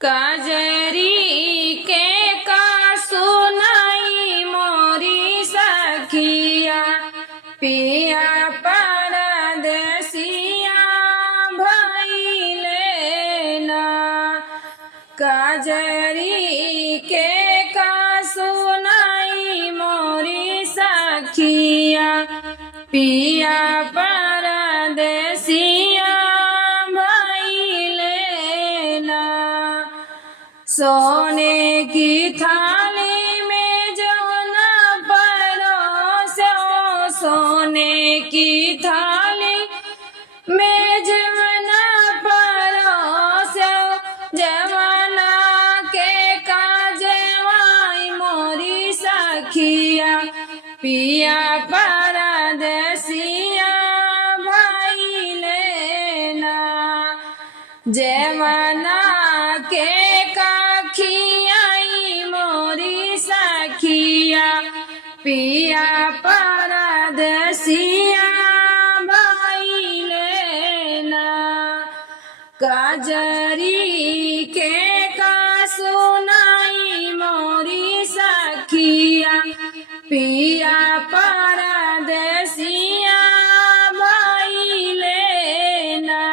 कजरी के का सुनाई मोरी सखिया पिया परदेसिया भइले ना। कजरी के का सुनाई मोरी सखिया पिया परदेसिया भइले ना। सोने की थाली में जो न परोसो, सोने की थाली में जो न परोसो, जवाना के काजवाई मोरी सखिया पिया परदेसिया भइले ना। जवाना के खियाई मोरी सखिया पिया परदेसिया भइले ना। कजरी के का सुनाई मोरी सखिया पिया परदेसिया भइले ना।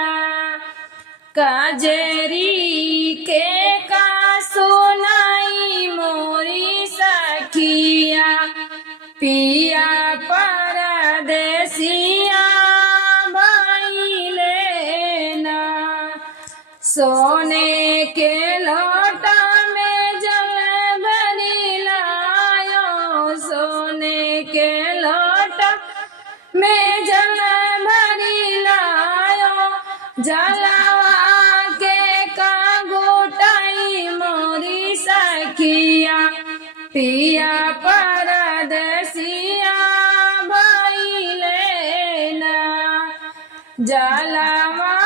कजरी के का सुनाई मोरी सखिया पिया परदेसिया भइले ना। सोने के लोटा में जल भरी लायो, सोने के लोटा में जल भरी लायो, जलावा के का गोटाई मोरी सखिया पिया परदेसिया भइले ना। जलावा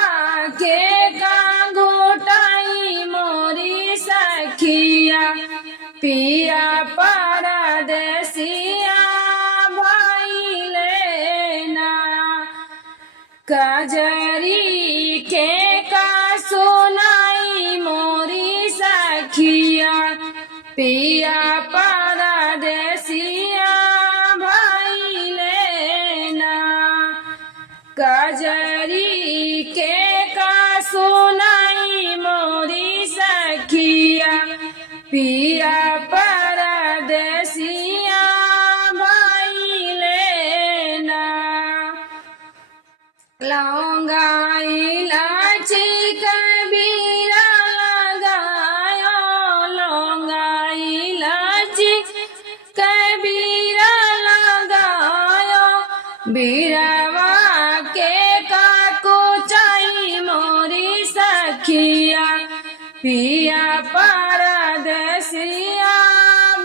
के का गोटाई मोरी सखिया पिया परदेसिया भइले ना। कजरी के का सुनाई मोरी सखिया पिया परदेसिया भइले ना। कजरी के का सुनाई मोरी सखिया पिया परदेसिया भइले ना। लौंगा इलायची कबीरा लगायो, लौंगा इलायची कबीरा लगायो, बीरावा के का कुचाई मोरी सखिया पिया परदेसिया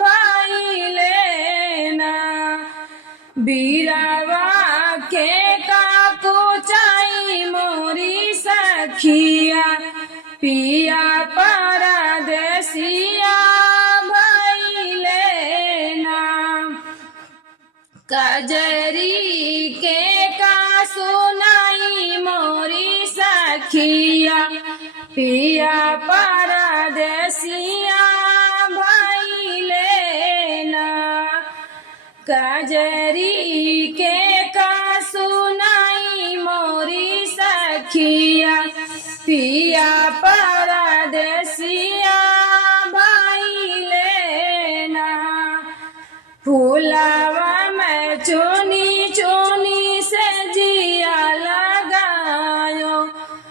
भइले ना। बीरावा के का कुचाई मोरी सखिया पिया परदेसिया भइले ना। कजरी के का सुनाई मोरी सखिया पिया परदेसिया भइले ना। कजरी के का सुनाई मोरी सखिया पिया परदेसिया भइले ना। फूलावा में चुनी चुनी से जिया लगायो,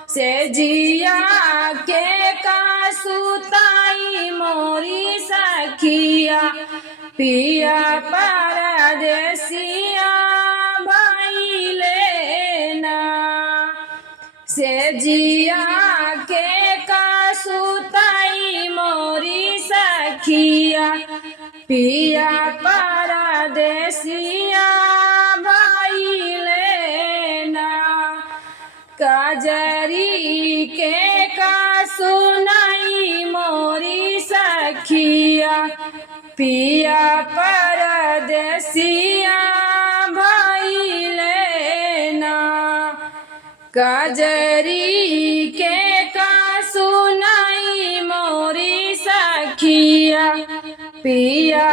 से जिया के का सुताई मोरी सखिया पिया परदेसिया भइले ना। से जिया के का सुताई मोरी सखिया पिया परदेसिया भइले ना। कजरी के का सुनाई मोरी सखिया पिया परदेसिया भइले ना। कजरी के का सुनाई मो सखिया पिया